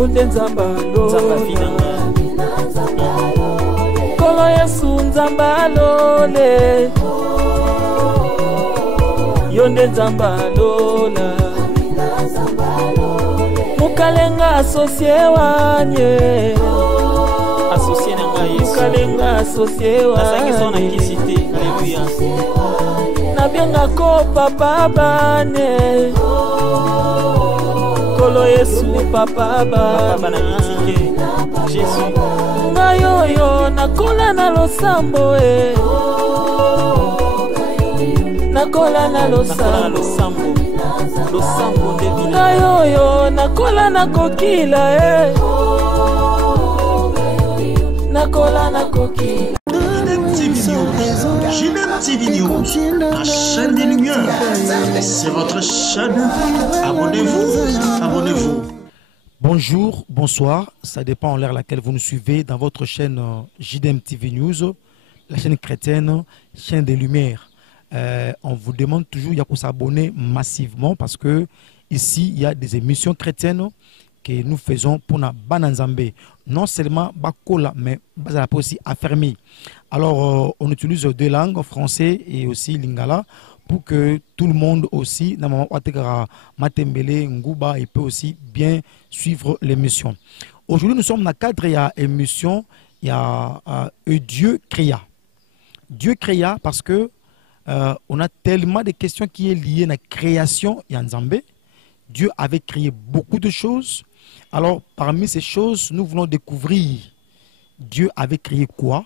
Yonde nzambalole Kolo Yesu nzambalole Yonde nzambalola Mukalenga asosie wanye Associé na Yesu Mukalenga asosie wanye Nasangi sona kisite Alléluia Nabianga ko papa bane Kolo Yesu papa bana mitike Jésus Ngayoyo nakola na losambo Nakola na losambo Losambo ndevina Ngayoyo nakola na kokila Nakola na kokila JDM TV News, la chaîne des Lumières. C'est votre chaîne. Abonnez-vous, abonnez-vous. Bonjour, bonsoir, ça dépend en l'heure à laquelle vous nous suivez dans votre chaîne JDM TV News, la chaîne chrétienne, chaîne des Lumières. On vous demande toujours de s'abonner massivement parce que ici il y a des émissions chrétiennes que nous faisons pour la Bananzambé. Non seulement Bakola, mais aussi affermi. Alors, on utilise deux langues, français et aussi lingala, pour que tout le monde aussi, Matembele, Nguba, il peut aussi bien suivre l'émission. Aujourd'hui, nous sommes dans le cadre de l'émission, il y a Dieu créa. Dieu créa parce que on a tellement de questions qui sont liées à la création et en Zambé. Dieu avait créé beaucoup de choses. Alors, parmi ces choses, nous voulons découvrir Dieu avait créé quoi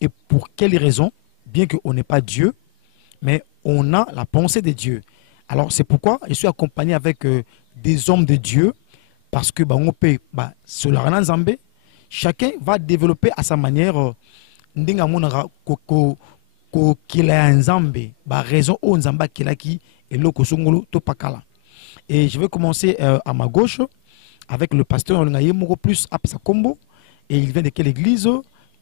et pour quelles raisons, bien qu'on n'ait pas Dieu, mais on a la pensée de Dieu. Alors, c'est pourquoi je suis accompagné avec des hommes de Dieu, parce que chacun va développer à sa manière et je vais commencer à ma gauche avec le pasteur Moko plus Apsa Kombo. Et il vient de quelle église?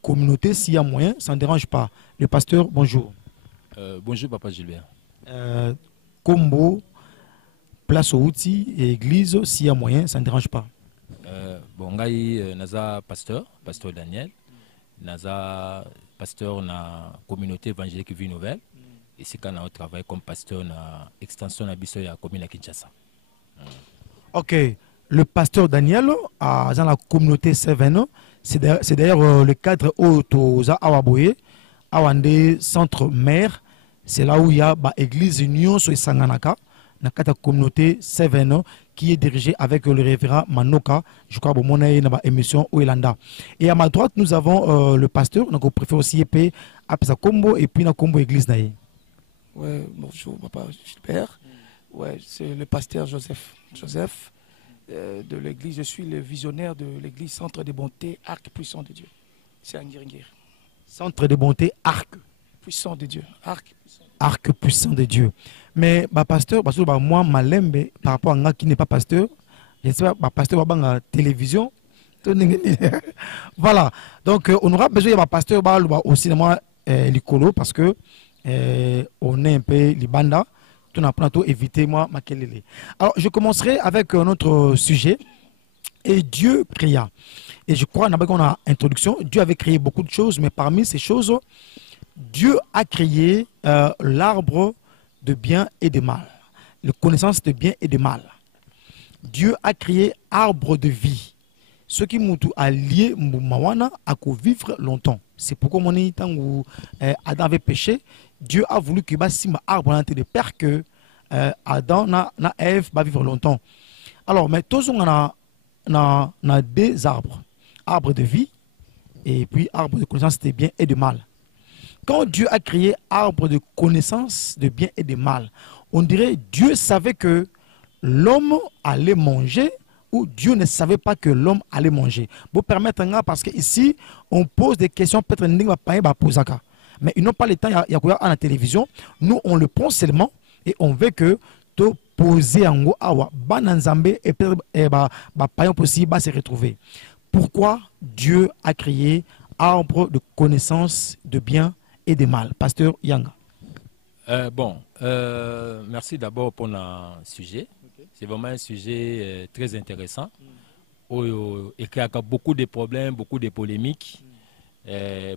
Communauté, s'il y a moyen, ça ne dérange pas. Le pasteur, bonjour. Bonjour, Papa Gilbert. Kombo, place au outil et église, s'il y a moyen, ça ne dérange pas. Bon, naza pasteur Daniel, naza pasteur na communauté évangélique Vie Nouvelle. Et c'est quand on travaille comme pasteur na extension na biso ya commune à Kinshasa. Ok. Le pasteur Daniel, dans la communauté Seven, c'est d'ailleurs le cadre Otoza Awaboye, Awande Centre Mère. C'est là où il y a l'église Union sur Sanganaka, dans la communauté Seven, qui est dirigée avec le révérend Manoka. Je crois que mon émission Ouelanda. Et à ma droite, nous avons le pasteur, donc on préfère aussi épée Apsa Kombo et puis la Kombo Église Naï. Ouais, bonjour, Papa Gilbert. Ouais, c'est le pasteur Joseph. De l'église, je suis le visionnaire de l'église Centre de Bonté, Arc Puissant de Dieu. C'est un guerrier. Centre de Bonté, Arc Puissant de Dieu. Arc Puissant de Dieu. Mais pasteur, parce que moi, Malembe, par rapport à un qui n'est pas pasteur, je ne sais pas, pasteur va la télévision. Voilà. Donc, on aura besoin de pasteur aussi de moi, l'écolo, parce que on est un peu les bandas. Tout n'a pas évité moi makelele. Alors je commencerai avec notre sujet. Et Dieu créa. Et je crois qu'on a introduction. Dieu avait créé beaucoup de choses, mais parmi ces choses, Dieu a créé l'arbre de bien et de mal, la connaissance de bien et de mal. Dieu a créé arbre de vie. Ce qui m'a allié Mawana à vivre longtemps. C'est pourquoi mon temps où Adam avait péché, Dieu a voulu que Basima arbre de père que Adam na Ève va vivre longtemps. Alors, mais tous on a deux arbres, arbre de vie et puis arbre de connaissance de bien et de mal. Quand Dieu a créé arbre de connaissance de bien et de mal, on dirait Dieu savait que l'homme allait manger ou Dieu ne savait pas que l'homme allait manger. Pour permettre parce que ici on pose des questions peut-être mais ils n'ont pas le temps à la télévision. Nous on le prend seulement et on veut que tout poser en haut awa bananzambe et peut-être possible se retrouver. Pourquoi Dieu a créé arbre de connaissance de bien et de mal? Pasteur Yanga. Merci d'abord pour le sujet. Okay. C'est vraiment un sujet très intéressant. et qui a beaucoup de problèmes, beaucoup de polémiques,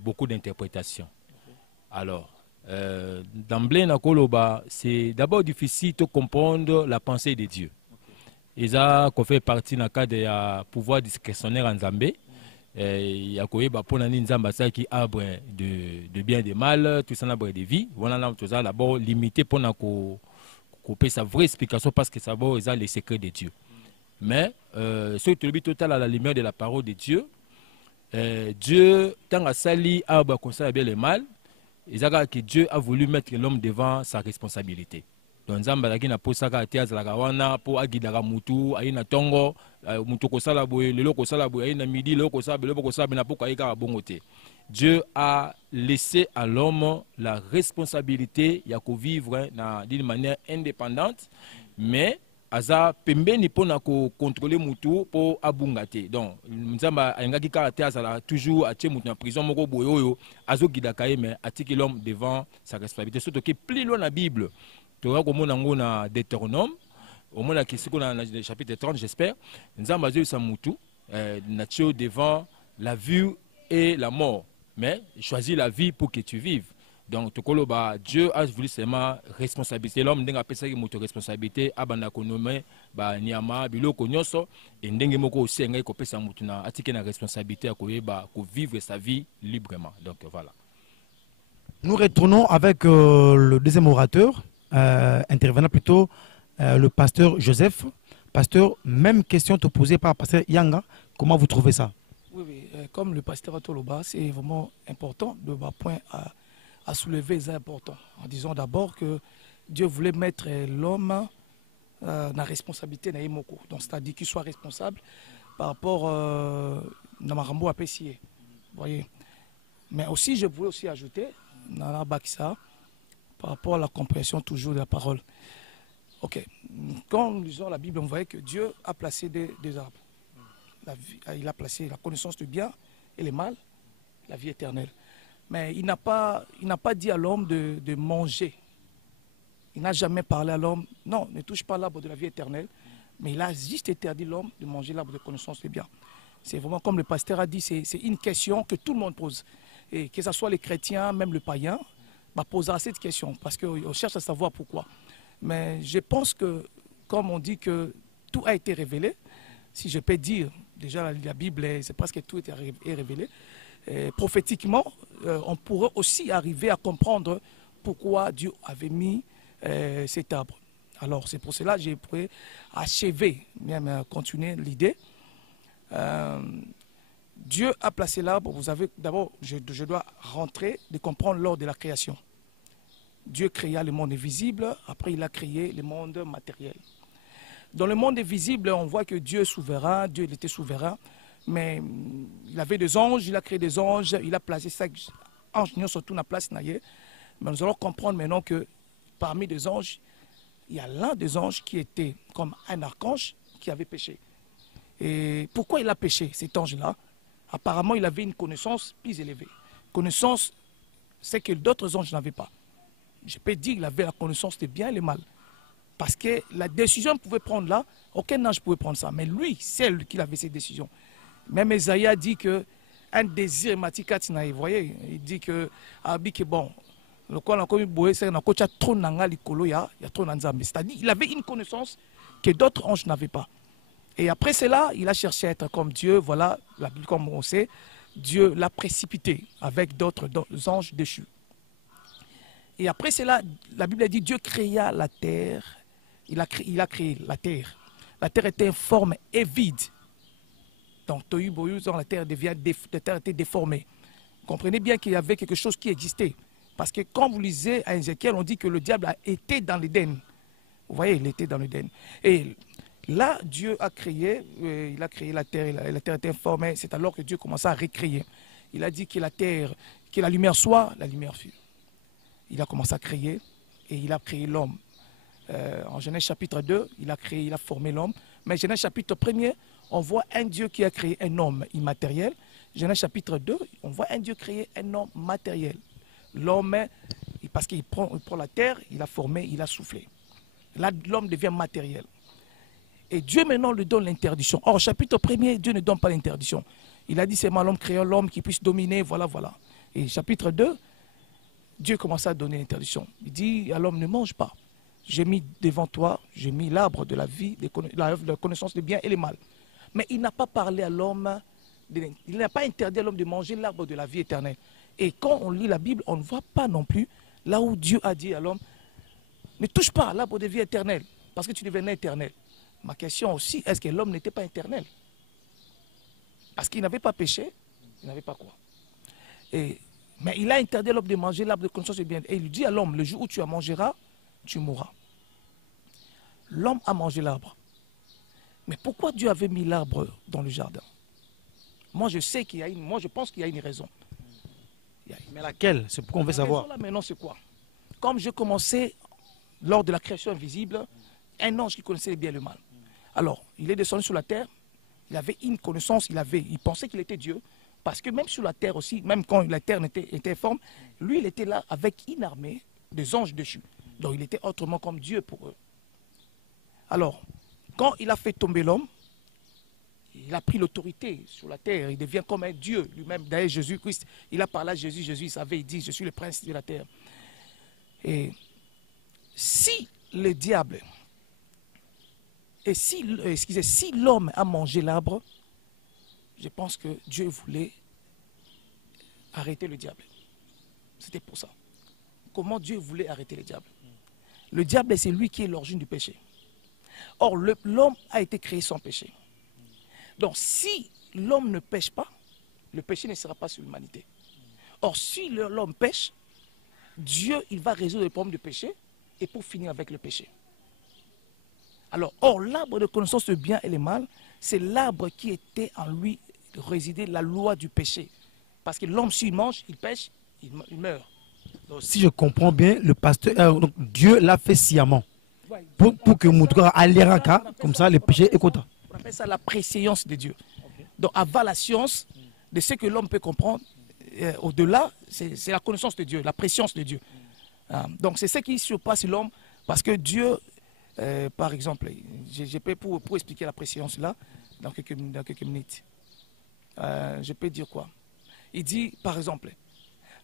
beaucoup d'interprétations. Alors, d'emblée, c'est d'abord difficile de comprendre la pensée de Dieu. Et ça, qu'on fait partie dans le cadre du pouvoir discrétionnaire en Zambie. Il y a pour Nzamba qui arbre de bien et de mal, tout ça arbre de vie. Voilà, tout ça d'abord limité pour couper sa vraie explication parce que ça va les secrets de Dieu. Mais ce qui est total à la lumière de la parole de Dieu, Dieu, tant à sali arbre comme ça bien le mal, que Dieu a voulu mettre l'homme devant sa responsabilité. Donc Nzamba la kina posa ka tia za la wana po agidaka mutu aina tongo mutu ko sala boye lelo ko sala boye aina midi lelo ko sala lelo ko sala na poka ika bongote. Dieu a laissé à l'homme la responsabilité ya ko vivre d'une manière indépendante, mais aza pembeni pona ko contrôler mutu po abungate. Donc Nzamba engaki ka tia za toujours atie mutu en prison moko boye oyo azo gidaka mais atiki l'homme devant sa responsabilité. Surtout que plus loin la Bible tu vois comme on a Deutéronome, au moins qui est chapitre 30, j'espère. Nous avons basé sur Moutou, nature devant la vue et la mort. Mais choisis la vie pour que tu vives. Donc, Dieu a voulu seulement responsabilité. L'homme n'a pas pensé que responsabilité, abana konome, ba niama, biloko nyoso, et ndenge moko aussi ngai ko pesa mutu na atike na responsabilité à ko vivre sa vie librement. Donc voilà. Nous retournons avec le deuxième orateur. Intervenant plutôt le pasteur Joseph. Pasteur, même question te posée par le pasteur Yanga. Comment vous trouvez ça? Oui, comme le pasteur Atoloba, c'est vraiment important de point à soulever, c'est important. En disant d'abord que Dieu voulait mettre l'homme dans la responsabilité de Moko. Donc c'est-à-dire qu'il soit responsable par rapport à Namarambo à Pessier. Voyez. Mais aussi, je voulais aussi ajouter, dans la Bakissa, par rapport à la compréhension toujours de la parole. Ok. Quand nous lisons la Bible, on voit que Dieu a placé des arbres. Il a placé la connaissance du bien et le mal, la vie éternelle. Mais il n'a pas dit à l'homme de manger. Il n'a jamais parlé à l'homme, non, ne touche pas l'arbre de la vie éternelle. Mais il a juste interdit l'homme de manger l'arbre de connaissance du bien. C'est vraiment comme le pasteur a dit, c'est une question que tout le monde pose. Et que ce soit les chrétiens, même le païen, posera cette question parce qu'on cherche à savoir pourquoi. Mais je pense que, comme on dit que tout a été révélé, si je peux dire, déjà la Bible, c'est presque tout est révélé, prophétiquement, on pourrait aussi arriver à comprendre pourquoi Dieu avait mis cet arbre. Alors c'est pour cela que j'ai pu achever, même continuer l'idée. Dieu a placé l'arbre, vous avez d'abord, je dois rentrer de comprendre l'ordre de la création. Dieu créa le monde invisible, après il a créé le monde matériel. Dans le monde invisible, on voit que Dieu est souverain, Dieu il était souverain, mais il avait des anges, il a créé des anges, il a placé 5 anges, surtout dans la place. Mais nous allons comprendre maintenant que parmi les anges, il y a l'un des anges qui était comme un archange qui avait péché. Et pourquoi il a péché, cet ange-là? Apparemment, il avait une connaissance plus élevée. Connaissance, c'est que d'autres anges n'avaient pas. Je peux dire qu'il avait la connaissance du bien et le mal. Parce que la décision qu'il pouvait prendre là, aucun ange ne pouvait prendre ça. Mais lui, c'est lui qui avait cette décision. Même Esaïe a dit qu'un désir matikati, vous voyez, il dit que bon, c'est-à-dire qu'il avait une connaissance que d'autres anges n'avaient pas. Et après cela, il a cherché à être comme Dieu. Voilà, la Bible, comme on sait, Dieu l'a précipité avec d'autres anges déchus. Et après cela, la Bible a dit Dieu créa la terre. Il a créé la terre. La terre était informe et vide. Donc, Tohu Bohu, la terre était déformée. Comprenez bien qu'il y avait quelque chose qui existait. Parce que quand vous lisez à Ézéchiel, on dit que le diable a été dans l'Éden. Vous voyez, il était dans l'Éden. Et là, Dieu a créé, il a créé la terre, et la terre était informée. C'est alors que Dieu commença à recréer. Il a dit que la terre, que la lumière soit, la lumière fut. Il a commencé à créer et il a créé l'homme. En Genèse chapitre 2, il a formé l'homme. Mais Genèse chapitre 1er, on voit un Dieu qui a créé un homme immatériel. Genèse chapitre 2, on voit un Dieu créer un homme matériel. L'homme, parce qu'il prend la terre, il a formé, il a soufflé. Là, l'homme devient matériel. Et Dieu maintenant lui donne l'interdiction. Or, chapitre 1er, Dieu ne donne pas l'interdiction. Il a dit, c'est mal l'homme créant l'homme qui puisse dominer, voilà, voilà. Et chapitre 2, Dieu commence à donner l'interdiction. Il dit à l'homme, ne mange pas. J'ai mis devant toi, j'ai mis l'arbre de la vie, de la connaissance du bien et le mal. Mais il n'a pas parlé à l'homme, il n'a pas interdit à l'homme de manger l'arbre de la vie éternelle. Et quand on lit la Bible, on ne voit pas non plus là où Dieu a dit à l'homme, ne touche pas à l'arbre de vie éternelle, parce que tu devenais éternel. Ma question aussi, est-ce que l'homme n'était pas éternel? Parce qu'il n'avait pas péché, il n'avait pas quoi. Mais il a interdit à l'homme de manger l'arbre de connaissance du bien. Et il dit à l'homme, le jour où tu en mangeras, tu mourras. L'homme a mangé l'arbre. Mais pourquoi Dieu avait mis l'arbre dans le jardin? Moi, je sais qu'il y a moi, je pense qu'il y a une raison. Mais laquelle? C'est pourquoi on veut savoir. Là, maintenant, c'est quoi? Comme je commençais lors de la création invisible, un ange qui connaissait bien le mal. Alors, il est descendu sur la terre, il avait une connaissance, il pensait qu'il était Dieu, parce que même sur la terre aussi, même quand la terre était informe, lui, il était là avec une armée des anges déchus. Donc, il était autrement comme Dieu pour eux. Alors, quand il a fait tomber l'homme, il a pris l'autorité sur la terre, il devient comme un Dieu lui-même. D'ailleurs, Jésus-Christ, il a parlé à Jésus, Jésus il savait, il dit, je suis le prince de la terre. Et si le diable, et si l'homme a mangé l'arbre, je pense que Dieu voulait arrêter le diable. C'était pour ça. Comment Dieu voulait arrêter le diable? Le diable, c'est lui qui est l'origine du péché. Or, l'homme a été créé sans péché. Donc, si l'homme ne pêche pas, le péché ne sera pas sur l'humanité. Or, si l'homme pêche, Dieu, il va résoudre le problème du péché et pour finir avec le péché. Alors, or, l'arbre de connaissance du bien et le mal, c'est l'arbre qui était en lui résidait la loi du péché. Parce que l'homme, s'il mange, il pêche, il meurt. Donc, si je comprends bien, le pasteur, donc Dieu l'a fait sciemment. Pour que Moutoura aléraka, comme ça, le péché est content. On appelle ça la préscience de Dieu. Donc, avant la science de ce que l'homme peut comprendre, au-delà, c'est la connaissance de Dieu, la préscience de Dieu. Donc, c'est ce qui surpasse l'homme, parce que Dieu, par exemple, je peux pour expliquer la préscience là, dans quelques minutes, je peux dire quoi? Il dit, par exemple,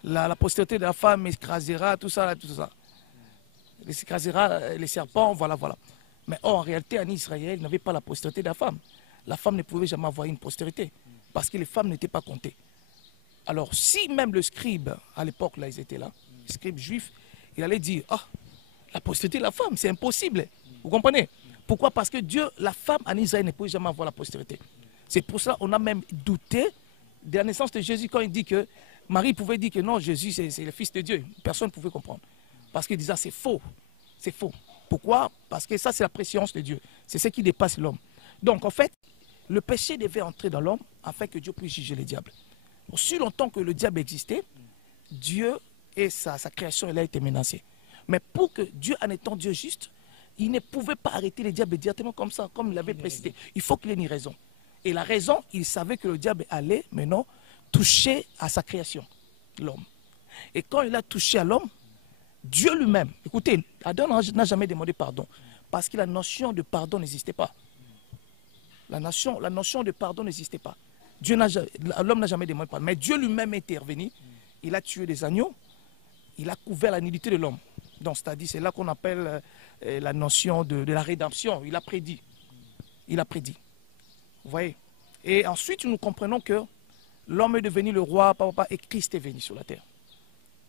la postérité de la femme écrasera, tout ça, tout ça. Il écrasera les serpents, voilà, voilà. Mais en réalité, en Israël, il n'avait pas la postérité de la femme. La femme ne pouvait jamais avoir une postérité, parce que les femmes n'étaient pas comptées. Alors, si même le scribe, à l'époque, là, ils étaient là, le scribe juif, il allait dire, ah, la postérité de la femme, c'est impossible. Vous comprenez? Pourquoi? Parce que Dieu, la femme en Israël ne pouvait jamais avoir la postérité. C'est pour ça qu'on a même douté de la naissance de Jésus quand il dit que Marie pouvait dire que non, Jésus, c'est le Fils de Dieu. Personne ne pouvait comprendre. Parce qu'il disait, c'est faux. C'est faux. Pourquoi? Parce que ça, c'est la préscience de Dieu. C'est ce qui dépasse l'homme. Donc, en fait, le péché devait entrer dans l'homme afin que Dieu puisse juger le diable. Aussi longtemps que le diable existait, Dieu et sa création, elle a été menacée. Mais pour que Dieu, en étant Dieu juste, il ne pouvait pas arrêter le diable directement comme ça, comme il l'avait précédé. Il faut qu'il ait une raison. Et la raison, il savait que le diable allait maintenant toucher à sa création, l'homme. Et quand il a touché à l'homme, Dieu lui-même, écoutez, Adam n'a jamais demandé pardon, parce que la notion de pardon n'existait pas. La notion de pardon n'existait pas. L'homme n'a jamais demandé pardon, mais Dieu lui-même est intervenu, il a tué des agneaux, il a couvert la nudité de l'homme. Donc, c'est-à-dire, c'est là qu'on appelle la notion de la rédemption. Il a prédit. Il a prédit. Vous voyez? Et ensuite, nous comprenons que l'homme est devenu le roi, papa, et Christ est venu sur la terre.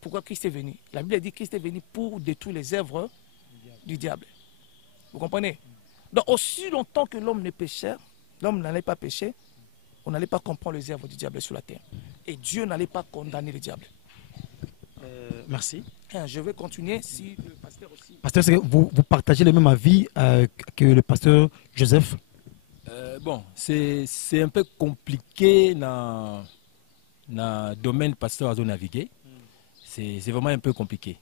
Pourquoi Christ est venu? La Bible dit que Christ est venu pour détruire les œuvres du diable. Vous comprenez? Donc, aussi longtemps que l'homme ne péchait, l'homme n'allait pas pécher, on n'allait pas comprendre les œuvres du diable sur la terre. Et Dieu n'allait pas condamner le diable. Merci. Je vais continuer si le pasteur aussi. Pasteur, vous partagez le même avis que le pasteur Joseph? Bon, c'est un peu compliqué dans le domaine pasteur à naviguer. C'est vraiment un peu compliqué.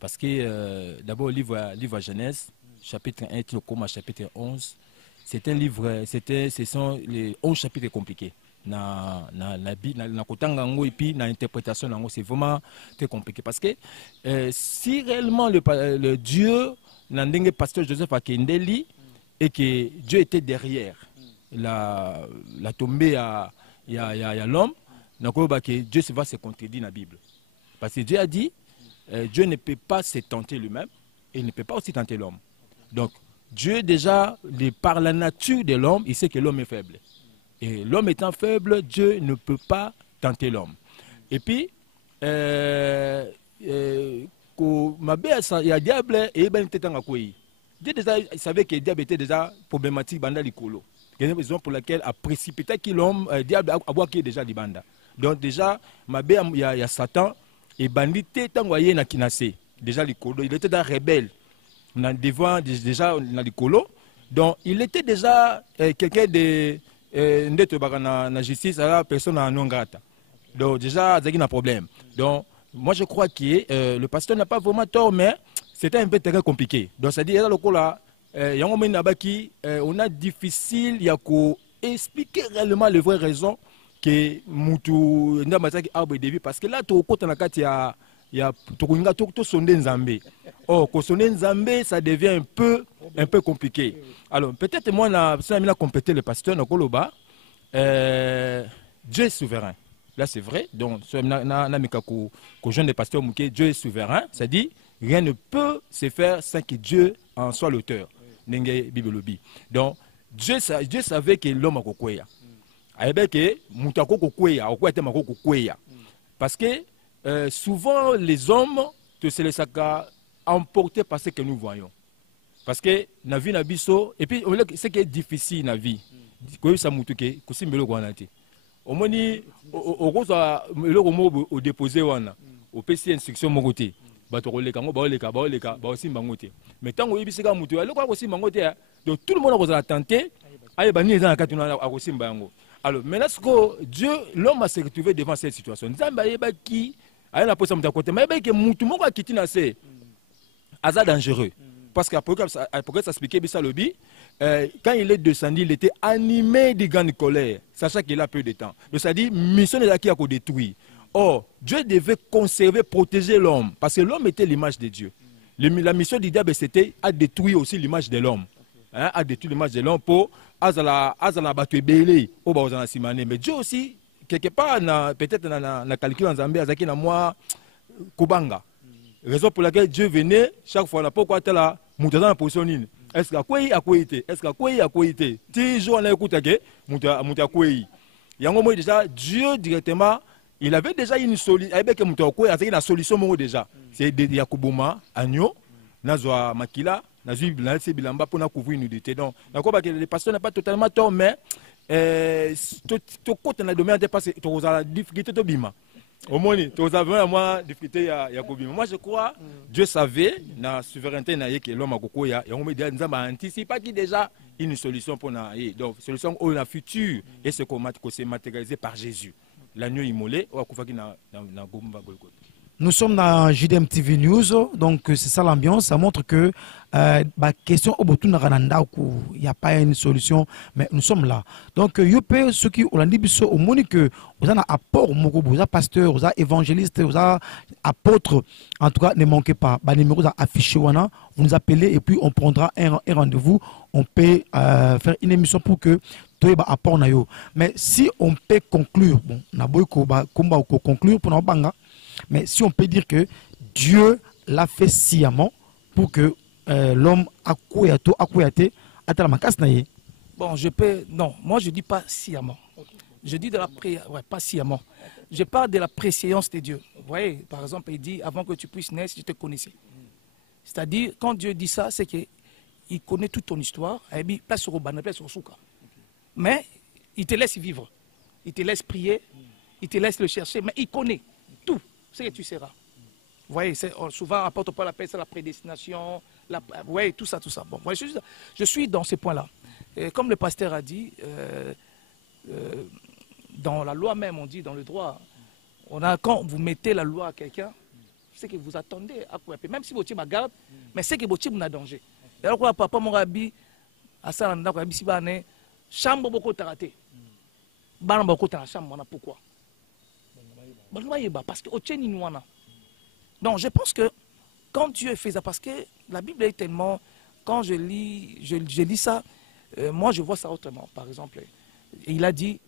Parce que d'abord, le livre Genèse, chapitre 1, comme chapitre 11, c'est un livre, ce sont les 11 chapitres compliqués. Dans la Bible, et puis dans l'interprétation, c'est vraiment très compliqué. Parce que si réellement le Dieu, le pasteur Joseph Akendeli, et que Dieu était derrière la tombée à l'homme, que Dieu va se contredire dans la Bible. Parce que Dieu a dit, Dieu ne peut pas se tenter lui-même et il ne peut pas aussi tenter l'homme. Donc, Dieu déjà, par la nature de l'homme, il sait que l'homme est faible. Et l'homme étant faible, Dieu ne peut pas tenter l'homme. Et puis, il y a diable et ben Dieu déjà savait que le diable était déjà problématique dans l'écolo. C'est une raison pour laquelle a précipité que l'homme, diable a boire qui est déjà les bandes. Donc déjà, il y a Satan et bandit tant voyé na kinasé. Déjà l'écolo, il était déjà rebelle. Devant déjà dans l'écolo. Donc il était déjà quelqu'un de la justice, la personne non grata. Donc déjà, il y a un problème. Donc moi je crois que le pasteur n'a pas vraiment tort, mais c'était un peu très compliqué. Donc c'est-à-dire là, on a difficile d'expliquer réellement les vraies raisons que Moutou n'a pas arbre de vie. Parce que là, il y a tout sondé Nzambé. Or, quand sondé Nzambé, ça devient un peu compliqué. Alors, peut-être moi, si on a complété le pasteur, Dieu est souverain. Là, c'est vrai. Donc, quand jeune des pasteurs, Dieu est souverain. C'est-à-dire, rien ne peut se faire sans que Dieu en soit l'auteur. Donc, Dieu savait que l'homme a coupé. Parce que souvent, les hommes se laissent emporter par ce que nous voyons. Parce que la vie n'a pas et puis, ce qui est difficile dans la vie, c'est que au moins, au déposé, au PC instruction mon côté. Mais tant que donc tout le monde a tenté, alors maintenant, Dieu, l'homme a se retrouvé devant cette situation. C'est dangereux. Parce qu'après ça expliquait ça le but. Quand il est descendu, il était animé de grande colère, sachant qu'il a peu de temps. Donc ça dit, mission est là qui a détruit. Or, Dieu devait conserver, protéger l'homme, parce que l'homme était l'image de Dieu. La mission du diable, c'était à détruire aussi l'image de l'homme. À détruire l'image de l'homme pour azala battre belé au bazana simane. Mais Dieu aussi, quelque part, peut-être dans le calcul en Zambie, azaki na moi kubanga. Raison pour laquelle Dieu venait chaque fois là, pourquoi tu es là, moutazana en position nine. Est-ce que quoi été? Est-ce que quoi été? Toujours on a écouté que mouta quoi. Yango déjà Dieu directement, il avait déjà une solution. Avec mouta quoi, il a une solution déjà. C'est de Yakuboma, Agno, Nazwa Makila, Nazui Blanc, Bilamba pour couvrir une nudité. Donc, le pasteur n'a pas totalement tort, mais tout côté dans le domaine dépassé, tu as la difficulté de bima. Au moins, tu as vraiment difficulté à Yakubima. Moi, je crois, Dieu savait, la souveraineté que l'homme a beaucoup, et on me dit, nous avons anticipé qu'il y a déjà une solution pour nous. Donc, solution au futur, et ce qu'on s'est matérialisé par Jésus. L'agneau immolé, on a Nous sommes dans JDM TV News, donc c'est ça l'ambiance. Ça montre que la question au bout il n'y a pas une solution, mais nous sommes là. Donc, ceux qui ont dit au moins que vous avez un apport, vous avez pasteur, vous avez évangéliste, vous avez apôtre. En tout cas, ne manquez pas. Les numéros affichés, vous nous appelez et puis on prendra un rendez-vous. On peut faire une émission pour que apport. Mais si on peut conclure, bon, on va conclure pour nous banga. Mais si on peut dire que Dieu l'a fait sciemment pour que l'homme a bon, je peux. Non, moi je dis pas sciemment. Je dis de la pas sciemment. Je parle de la préséance de Dieu. Vous voyez, par exemple, il dit avant que tu puisses naître, je te connaissais. C'est-à-dire, quand Dieu dit ça, c'est qu'il connaît toute ton histoire. Il dit place sur Obana, place sur Souka. Mais il te laisse vivre. Il te laisse prier. Il te laisse le chercher. Mais il connaît tout ce que tu seras. Vous voyez, souvent, on apporte pas la paix, c'est la prédestination. Vous voyez, tout ça, tout ça. Bon, je suis dans ces points-là. Comme le pasteur a dit, dans la loi même, on dit, dans le droit, quand vous mettez la loi à quelqu'un, c'est que vous attendez à quoi. Même si votre ma garde, mais c'est que votre n'a danger. Et alors, papa, mon rabbi, à ça, on a si bané, chambre beaucoup taraté. Ban beaucoup dans la chambre, pourquoi? Parce que au donc je pense que quand Dieu fait ça, parce que la Bible est tellement quand je lis ça, moi je vois ça autrement. Par exemple, il a dit,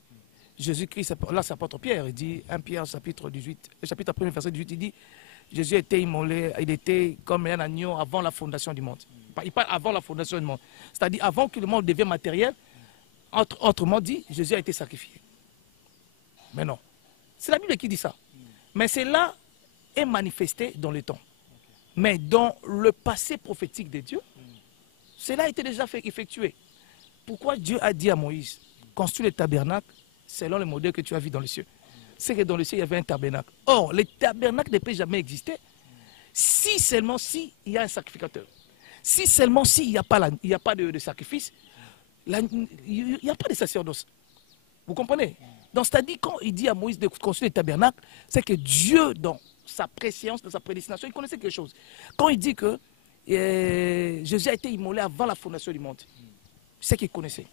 Jésus-Christ, là c'est l'apôtre Pierre, il dit, 1 Pierre chapitre 18, chapitre 1 verset 18, il dit, Jésus était immolé, il était comme un agneau avant la fondation du monde. Il parle avant la fondation du monde. C'est-à-dire avant que le monde devienne matériel, autrement dit, Jésus a été sacrifié. Mais non. C'est la Bible qui dit ça. Mais cela est manifesté dans le temps. Mais dans le passé prophétique de Dieu, cela a été déjà effectué. Pourquoi Dieu a dit à Moïse, construis le tabernacle selon le modèle que tu as vu dans les cieux? C'est que dans le ciel, il y avait un tabernacle. Or, le tabernacle ne peut jamais exister si seulement s'il y a un sacrificateur. Si seulement s'il n'y a pas, de sacrifice, il n'y a pas de sacerdoce. Vous comprenez? Donc, c'est-à-dire, quand il dit à Moïse de construire le tabernacle, c'est que Dieu, dans sa préscience, dans sa prédestination, il connaissait quelque chose. Quand il dit que Jésus a été immolé avant la fondation du monde, c'est qu'il connaissait.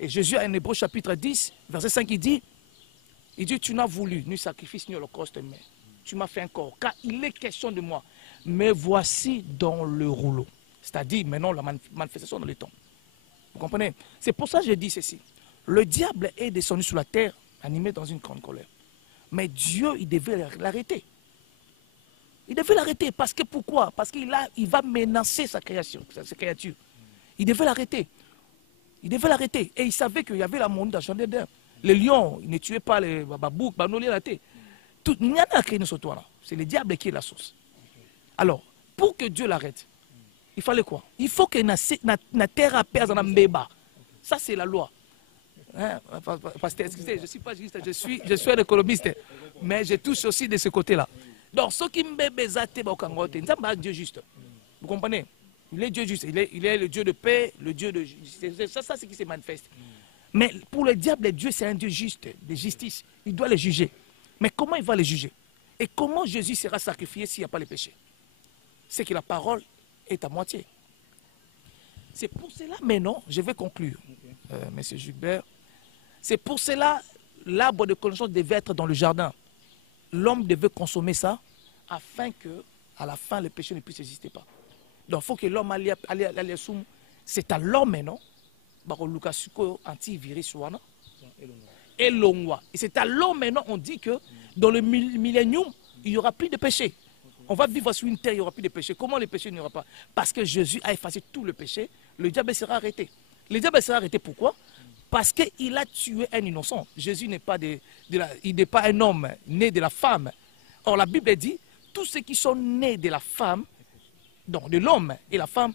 Et Jésus, en Hébreux chapitre 10, verset 5, il dit, tu n'as voulu ni sacrifice ni holocauste, mais tu m'as fait un corps, car il est question de moi. Mais voici dans le rouleau. C'est-à-dire, maintenant, la manifestation dans le temps. Vous comprenez? C'est pour ça que je dis ceci. Le diable est descendu sur la terre, animé dans une grande colère. Mais Dieu, il devait l'arrêter. Il devait l'arrêter. Parce que pourquoi? Parce qu'il va menacer sa création, sa créature. Il devait l'arrêter. Il devait l'arrêter. Et il savait qu'il y avait la monnaie d'argent d'Éden. Les lions, ils ne tuaient pas les babouks, tout. Il n'y a rien sur toi là. C'est le diable qui est la source. Alors, pour que Dieu l'arrête, il fallait quoi? Il faut que la terre pèse dans mbeba. Ça, c'est la loi. Hein? Pasteur, excusez, je ne suis pas juriste, je suis un économiste. Mais je touche aussi de ce côté-là. Donc, ce qui me Dieu juste. Vous comprenez? Il est Dieu juste. Il est le Dieu de paix, le Dieu de justice. Ça c'est ce qui se manifeste. Mais pour le diable, Dieu, c'est un Dieu juste, de justice. Il doit les juger. Mais comment il va les juger? Et comment Jésus sera sacrifié s'il n'y a pas le péché? C'est que la parole est à moitié. C'est pour cela, mais non, je vais conclure, Monsieur Gilbert. C'est pour cela, l'arbre de connaissance devait être dans le jardin. L'homme devait consommer ça afin que, à la fin, le péché ne puisse exister pas. Donc, il faut que l'homme aille c'est à l'homme maintenant. Et c'est à l'homme maintenant, on dit que dans le millénium, il n'y aura plus de péché. On va vivre sur une terre, il n'y aura plus de péché. Comment le péché n'y aura pas? Parce que Jésus a effacé tout le péché, le diable sera arrêté. Le diable sera arrêté pourquoi? Parce qu'il a tué un innocent. Jésus n'est pas, il n'est pas un homme né de la femme. Or, la Bible dit, tous ceux qui sont nés de la femme, donc de l'homme et la femme,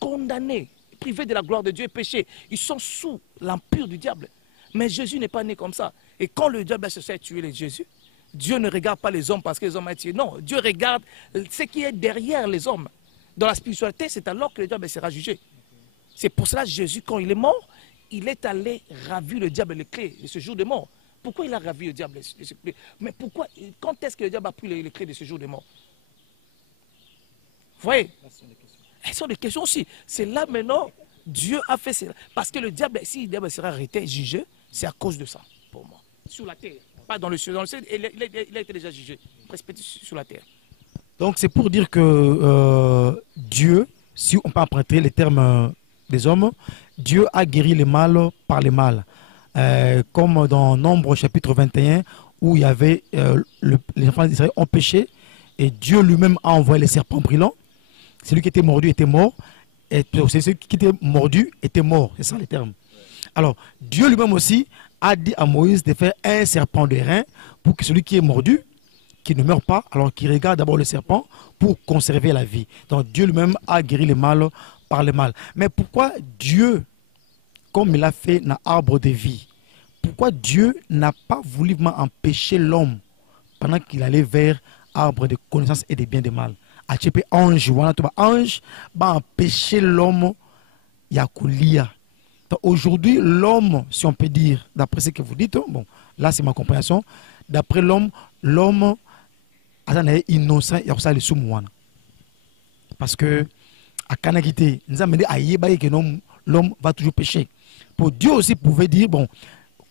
condamnés, privés de la gloire de Dieu et péchés, ils sont sous l'empire du diable. Mais Jésus n'est pas né comme ça. Et quand le diable a cherché à tuer Jésus, Dieu ne regarde pas les hommes parce que les hommes ont tué. Non, Dieu regarde ce qui est derrière les hommes. Dans la spiritualité, c'est alors que le diable sera jugé. C'est pour cela que Jésus, quand il est mort, il est allé ravir le diable les clés de ce jour de mort. Pourquoi il a ravi le diable les clés? Mais pourquoi? Quand est-ce que le diable a pris les clés de ce jour de mort? Vous voyez? Elles sont des questions aussi. C'est là maintenant, Dieu a fait cela. Parce que le diable, si le diable sera arrêté, jugé, c'est à cause de ça, pour moi. Sur la terre, pas dans le ciel. Dans le ciel, il a été déjà jugé, respecté sur la terre. Donc c'est pour dire que Dieu, si on peut emprunter les termes des hommes, Dieu a guéri le mal par le mal. Comme dans Nombre chapitre 21, où il y avait les enfants d'Israël ont péché, et Dieu lui-même a envoyé les serpents brûlants. Celui qui était mordu était mort, et celui qui était mordu était mort. C'est ça les termes. Alors, Dieu lui-même aussi a dit à Moïse de faire un serpent de rein pour que celui qui est mordu, qui ne meurt pas, alors qu'il regarde d'abord le serpent pour conserver la vie. Donc, Dieu lui-même a guéri le mal par le mal. Mais pourquoi Dieu, comme il a fait dans l'arbre de vie, pourquoi Dieu n'a pas voulu empêcher l'homme pendant qu'il allait vers l'arbre de connaissance et des biens et des mal? Ange va empêcher l'homme yakulia. Aujourd'hui, l'homme, si on peut dire, d'après ce que vous dites, bon, là c'est ma compréhension, d'après l'homme est innocent et ça le soumouana. Parce que à Kanagité, nous avons dit que l'homme va toujours pécher. Pour Dieu aussi pouvait dire, bon,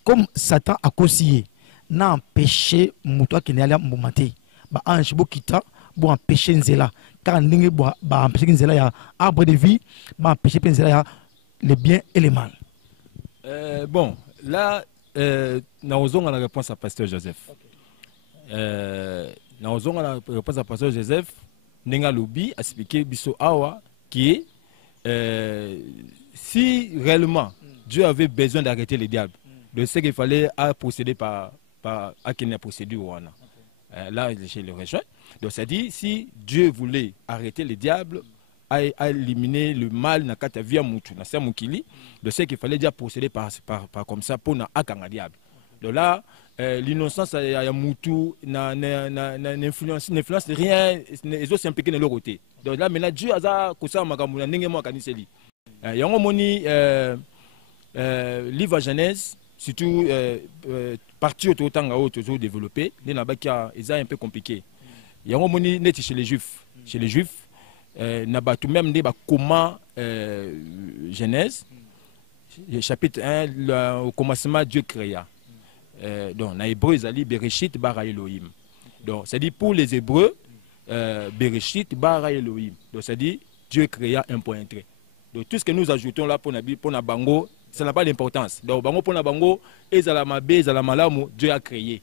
comme Satan a conseillé, n'a empêché Moutoua qui n'est allé à Moumate, ange bokita, pour empêcher nzela car ndenge ba empêcher nzela ya arbre de vie ba empêcher nzela ya le bien et le mal. Bon, là nous avons la réponse à pasteur Joseph. Nous avons la réponse à pasteur Joseph. Nenga lobi a expliqué biso awa qui si réellement Dieu avait besoin d'arrêter les diables, de ce qu'il fallait à procéder par la procédure. Là, je le rejoins. Donc, c'est-à-dire, si Dieu voulait arrêter les diables, à éliminer le mal dans la vie de ce qu'il fallait déjà procéder par comme ça pour n'accanga diable. Donc là, l'innocence a moutou, n'influence rien, ils ont s'impliqué de leur côté. Donc là, maintenant, Dieu a ça makamuna n'engemo kaniseli. Yango moni livre Genèse, surtout partie autant toujours développé, les nabakia ils un peu compliqué. Yango moni net chez les Juifs, nabatu même des comment Genèse chapitre 1 au commencement Dieu créa. Donc, dans l'hébreu, ils allaient Bereshit bara Elohim. Donc, c'est-à-dire pour les Hébreux, Bereshit bara Elohim. Donc, c'est-à-dire Dieu créa un point entrée. Donc, tout ce que nous ajoutons là pour la bango, ça n'a pas d'importance. Donc, bango pour la bango, Ezalamabe, Ezalamalamu, Dieu a créé.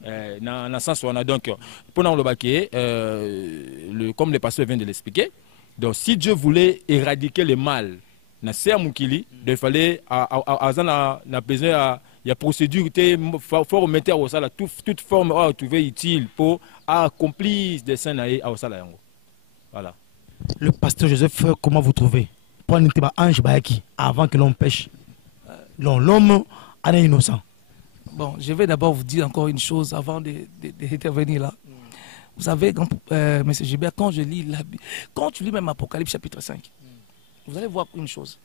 Dans le sens où on a donc, pour le baquet, comme le pasteur vient de l'expliquer, donc si Dieu voulait éradiquer le mal, il fallait il y a procédure, il faut remettre au salaire toute forme à trouver utile pour accomplir des scènes au salaire. Voilà. Le pasteur Joseph, comment vous trouvez? Pour un ange avant que l'on pêche, l'homme est innocent. Bon, je vais d'abord vous dire encore une chose avant d'intervenir là. Vous savez, M. Gilbert, quand je lis quand tu lis même Apocalypse chapitre 5, vous allez voir une chose.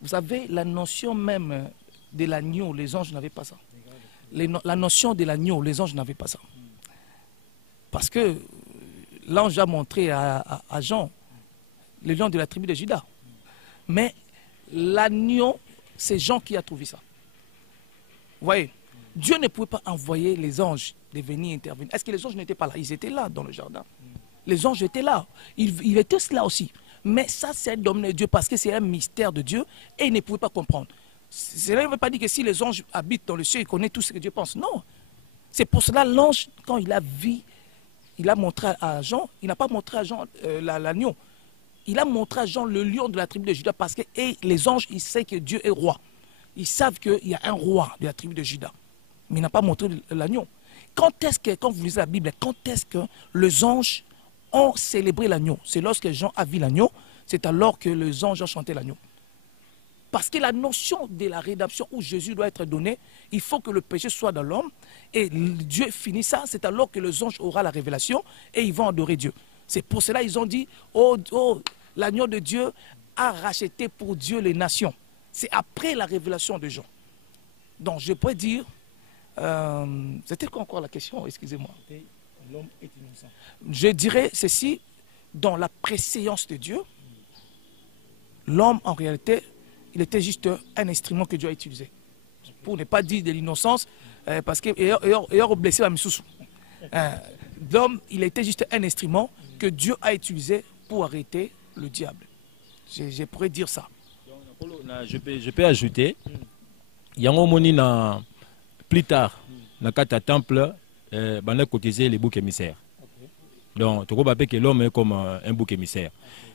Vous savez, la notion même de l'agneau, les anges n'avaient pas ça. La notion de l'agneau, les anges n'avaient pas ça. Parce que l'ange a montré à Jean le lion de la tribu de Juda. Mais l'agneau, c'est Jean qui a trouvé ça. Vous voyez, Dieu ne pouvait pas envoyer les anges de venir intervenir. Est-ce que les anges n'étaient pas là? Ils étaient là dans le jardin. Les anges étaient là. Ils étaient là aussi. Mais ça, c'est un domaine de Dieu parce que c'est un mystère de Dieu et ils ne pouvaient pas comprendre. Cela ne veut pas dire que si les anges habitent dans le ciel, ils connaissent tout ce que Dieu pense. Non. C'est pour cela l'ange, quand il a vu, il a montré à Jean, il n'a pas montré à Jean l'agneau. Il a montré à Jean le lion de la tribu de Juda parce que les anges, ils savent que Dieu est roi. Ils savent qu'il y a un roi de la tribu de Juda. Mais il n'a pas montré l'agneau. Quand vous lisez la Bible, quand est-ce que les anges ont célébré l'agneau? C'est lorsque Jean a vu l'agneau, c'est alors que les anges ont chanté l'agneau. Parce que la notion de la rédemption où Jésus doit être donné, il faut que le péché soit dans l'homme et Dieu finit ça, c'est alors que les anges auront la révélation et ils vont adorer Dieu. C'est pour cela qu'ils ont dit, oh, l'agneau de Dieu a racheté pour Dieu les nations. C'est après la révélation de Jean. Donc je pourrais dire, c'était quoi encore la question, excusez-moi. L'homme est innocent. Je dirais ceci, dans la préséance de Dieu, l'homme en réalité, il était juste un instrument que Dieu a utilisé. Pour ne pas dire de l'innocence, parce que il blessé la missoussou. L'homme, il était juste un instrument que Dieu a utilisé pour arrêter le diable. Je pourrais dire ça. Je peux ajouter, il y a un moment plus tard, dans le temple, on a cotisé les boucs émissaires. Donc, tu vois que l'homme est comme un bouc émissaire.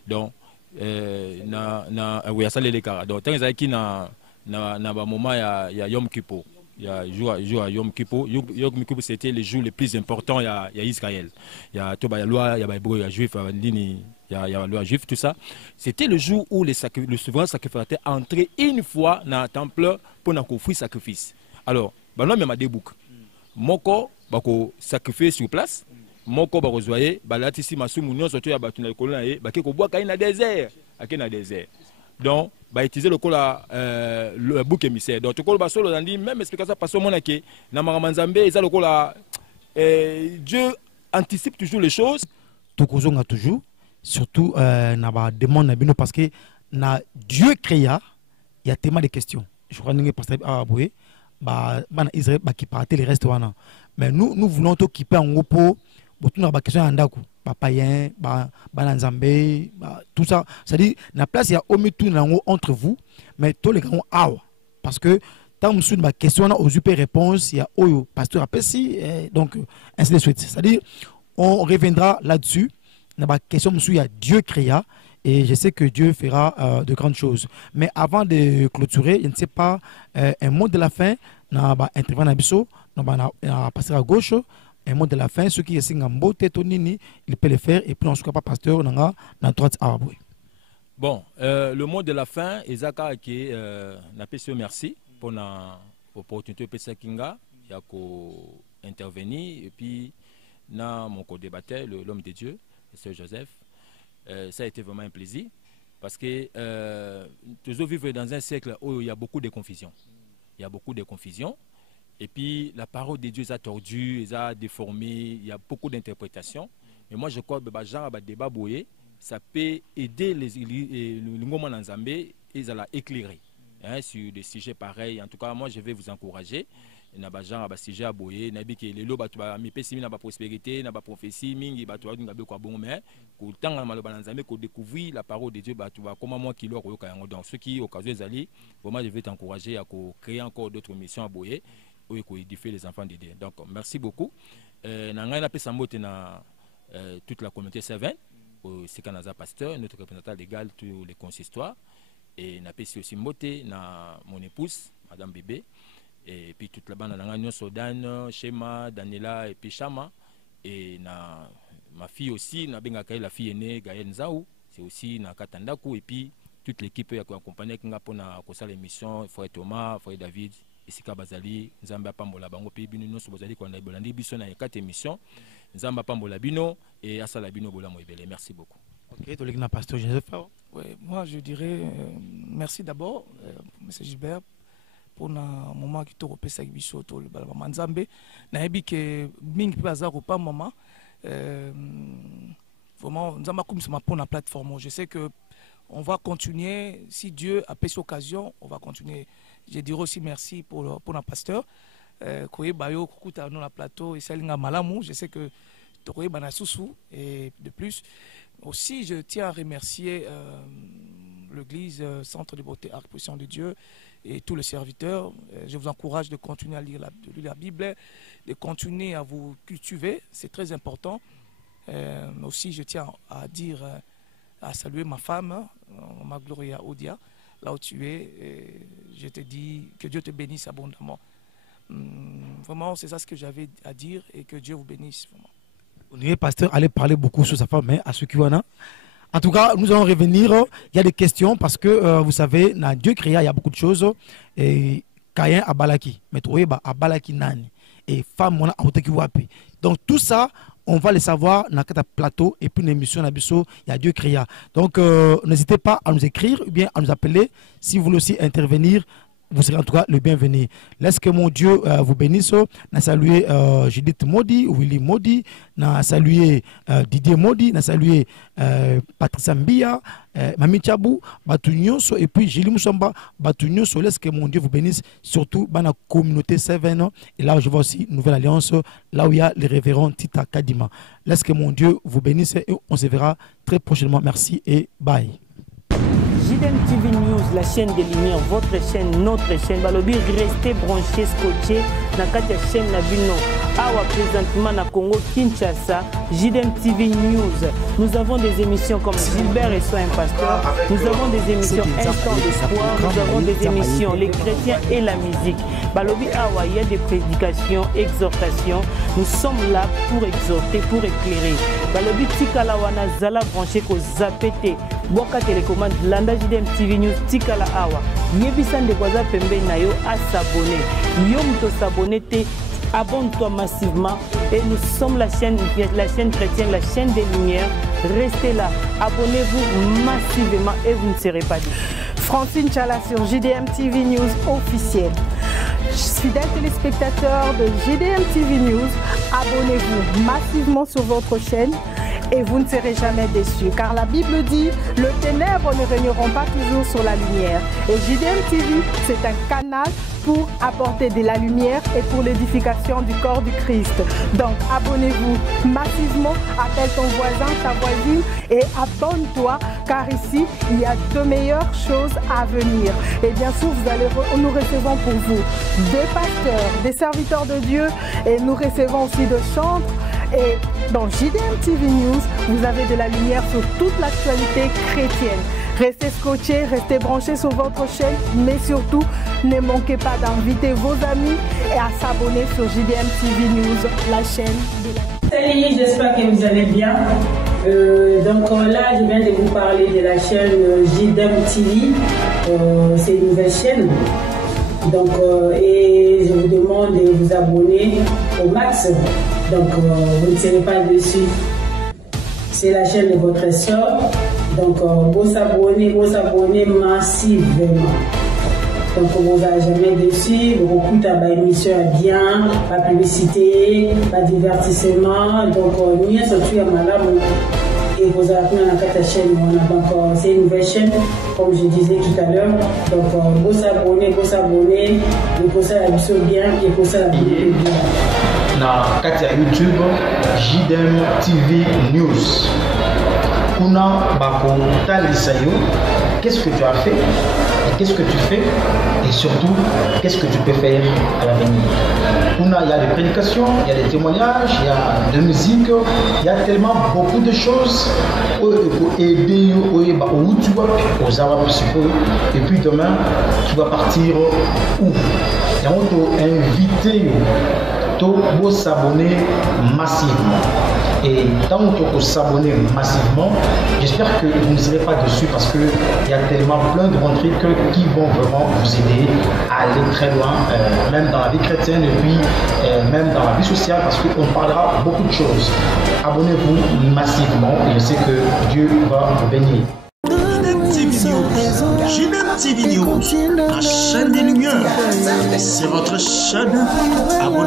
Donc, oui, ça les cas. Donc, tant que na moment il y a Yom Kippur. Il y a jour à Yom Kippur. Yom Kippur c'était le jour le plus important. Il y a Israël. Il y a la loi, il y a Hébreu, il y a Juif, il y a la loi juive, tout ça. C'était le jour où le souverain sacrificateur entrait une fois dans le temple pour offrir sacrifice. Alors, l'homme m'a des boucs. Moko bako sacrifier sur place. Moko bako zoyer, balatisi masumu nyo soto ya batuna kolona e, baki ko bois na désert, na désert. Donc, bah utiliser le bouc émissaire. Donc, tout le basolo on dit même explication parce que mon que na maramanzambe eza lokola Dieu anticipe toujours les choses. Tokozonga toujours, surtout na ba demande na bino parce que na Dieu créa, il y a tellement de questions. Je crois que pasteur Aboué bah Israël qui partait les restes wana. Mais nous voulons tout qui peut en repos on a des questions en daku, païen, bananzambé, tout ça. C'est-à-dire, la place, il y a au tout entre vous, mais tous les gars ont parce que tant que vous avez des questions, aux réponses, il y a au pasteur Apessi, donc ainsi de suite. C'est-à-dire, on reviendra là-dessus. Il y a des questions, il y a Dieu créa, et je sais que Dieu fera de grandes choses. Mais avant de clôturer, je ne sais pas, un mot de la fin, on va intervenir on va passer à gauche. Un mot de la fin, ceux qui essaient de beauté, il peut le faire, et puis on ne pas pasteur, on a dans droite arabe. Bon, le mot de la fin, Ezaka qui n'a merci pour l'opportunité de Kinga, il y a intervenir, et puis na mon co-débatteur, l'homme de Dieu, M. Joseph. Ça a été vraiment un plaisir, parce que toujours vivre dans un siècle où il y a beaucoup de confusion. Il y a beaucoup de confusion. Et puis la parole de Dieu est tordue, est déformée, il y a beaucoup d'interprétations. Mais moi je crois que le débat ça peut aider les Ngoma Nzambé et ça l'a éclairé sur des sujets pareils. En tout cas, moi je vais vous encourager. Il y a des sujets à boyer, il y a des prospérité, il y a des prophéties, il y a des découvrir la parole de Dieu. Comment moi qui leur donc ceux qui occasion vraiment je vais t'encourager à créer encore d'autres missions à boyer. Oui, édifier les enfants de Dieu. Donc, merci beaucoup. Toute la communauté Seven, c'est Kanaza Pasteur, notre représentant légal, tous les consistoires. Et n'a aussi Moté, mon épouse, Madame Bébé. Et puis toute la bande, Sodan, Shema, Daniela et puis Chama. Et ma fille aussi, la fille aînée, Gaël Nzaou. C'est aussi Katandaku. Et puis toute l'équipe qui a accompagné pour l'émission, Frère Thomas, Frère David. Isika bazali nzamba pambola bango pe bino nyonso bazali ko na bolandi biso na 4 émissions nzamba pambola bino et asala bino bola moebele. Merci beaucoup. OK, to lekina pasteur Joseph. Ouais, moi je dirais merci d'abord monsieur Gilbert pour na moment qui to repesa biso to le balaba nzambe na yebi ke mingi pe bazar ko pa maman vraiment nzamba comme ça pour la plateforme. Je sais que on va continuer si Dieu a fait l'occasion, on va continuer. Je dirais aussi merci pour notre pasteur. Koye bayo kukuta dans la plateau et Salinga Malamou. Je sais que Tokoye Banasusu et de plus. Aussi, je tiens à remercier l'église Centre de Beauté Arc Puissant de Dieu et tous les serviteurs. Je vous encourage de continuer à lire la Bible, de continuer à vous cultiver. C'est très important. Aussi, je tiens à dire, à saluer ma femme, ma Gloria Odia. Là où tu es, je te dis que Dieu te bénisse abondamment. Vraiment, c'est ça ce que j'avais à dire et que Dieu vous bénisse. Le pasteur allait parler beaucoup sur sa femme, mais à ceux qui en ont. En tout cas, nous allons revenir. Il y a des questions parce que vous savez, dans Dieu créa, il y a beaucoup de choses. Et Caïn a Balaki, mais tu vois, a Balaki Nani. Et femme, on a Aoteki Wapi. Donc tout ça, on va le savoir dans le plateau et puis une émission il y a Dieu créa. Donc n'hésitez pas à nous écrire ou bien à nous appeler si vous voulez aussi intervenir. Vous serez en tout cas le bienvenu. Laisse que mon Dieu vous bénisse. N'a salué Judith Modi, Willy Modi, n'a salué Didier Modi, n'a salué Patricia Mbia, Mami Tchabou, Batounioso et puis Julie Moussamba, Batounioso. Laisse que mon Dieu vous bénisse, surtout dans la communauté Seven. Et là, je vois aussi une nouvelle alliance, là où il y a le révérend Tita Kadima. Laisse que mon Dieu vous bénisse et on se verra très prochainement. Merci et bye. JDM TV News, la chaîne des lumières, votre chaîne, notre chaîne. Balobi, restez branchés, scotchés. Nakati la chaîne Nabino. Awa présentement na Congo, Kinshasa, JDM TV News. Nous avons des émissions comme Gilbert et Soin Pasteur. Nous avons des émissions Instant d'espoir. Nous avons des émissions Les chrétiens et la musique. Balobi Awa, il y a des prédications, exhortations. Nous sommes là pour exhorter, pour éclairer. Balobi Tikala Wana Zala branché ko Zapete. Boka télécommande Landa JDM TV News Tikala Awa. Yebisan de Kwaza Pembe Nayo à s'abonner. Yom to s'abonner te. Abonne-toi massivement et nous sommes la chaîne chrétienne, la chaîne des lumières. Restez là, abonnez-vous massivement et vous ne serez pas déçus. Francine Chala sur JDM TV News officiel. Fidèles téléspectateurs de JDM TV News, abonnez-vous massivement sur votre chaîne et vous ne serez jamais déçus. Car la Bible dit, le ténèbre ne régneront pas toujours sur la lumière. Et JDM TV, c'est un canal pour apporter de la lumière et pour l'édification du corps du Christ. Donc abonnez-vous massivement, appelle ton voisin, ta voisine et abonne-toi car ici il y a de meilleures choses à venir. Et bien sûr nous recevons pour vous des pasteurs, des serviteurs de Dieu et nous recevons aussi de chantres. Et dans JDM TV News, vous avez de la lumière sur toute l'actualité chrétienne. Restez scotchés, restez branchés sur votre chaîne, mais surtout, ne manquez pas d'inviter vos amis et à s'abonner sur JDM TV News, la chaîne de la... Salut, j'espère que vous allez bien. Donc là, je viens de vous parler de la chaîne JDM TV. C'est une nouvelle chaîne. Donc, et je vous demande de vous abonner au max. Donc, vous ne serez pas déçus. C'est la chaîne de votre soeur. Donc, vous abonnez massivement. Donc, vous n'allez jamais déçu. Vous écoutez la émission bien, la publicité, le divertissement. Donc, nous sommes à Malamu. Et vous avez la chaîne. Donc, c'est une nouvelle chaîne, comme je disais tout à l'heure. Donc, vous abonnez, et pour ça, la mission bien, et pour ça, la vidéo bien. Na kati ya YouTube JDM TV News kuna bako talisa yo qu'est-ce que tu as fait et qu'est-ce que tu fais et surtout qu'est-ce que tu peux faire à l'avenir. Kuna il y a des prédications, il y a des témoignages, il y a de musique, il y a tellement beaucoup de choses aider et puis demain tu vas partir où et on t'a invité de s'abonner massivement. Et tant que vous s'abonnez massivement, j'espère que vous ne serez pas dessus parce qu'il y a tellement plein de bons trucs qui vont vraiment vous aider à aller très loin, même dans la vie chrétienne et puis même dans la vie sociale parce qu'on parlera beaucoup de choses. Abonnez-vous massivement et je sais que Dieu va vous bénir. JDM TV News, la chaîne des lumières, c'est votre chaîne. Abonnez-vous.